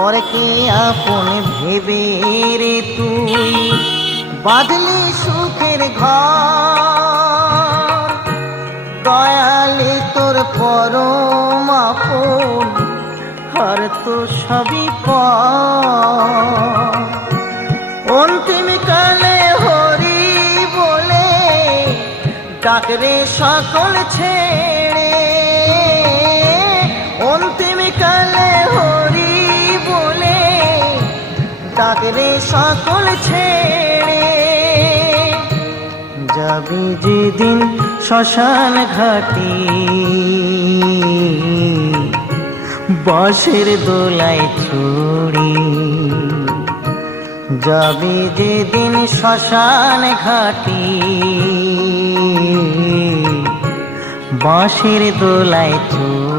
পরকে আপন ভেবে রে তুই বাঁধলি সুখের ঘর। দয়ালে তোর পরম আপন আর তো সবই পর। অন্তিম কালে হরি বলে ডাকরে সকল ছেড়ে। অন্তিম কালে হরি বলে ডাকরে সকল ছেড়ে। যাবি যেদিন শ্মশান ঘাটি বাঁশের দোলায় ছড়ি। যাবি যেদিন শ্মশান ঘাটি বাঁশের দোলায় ছড়ি।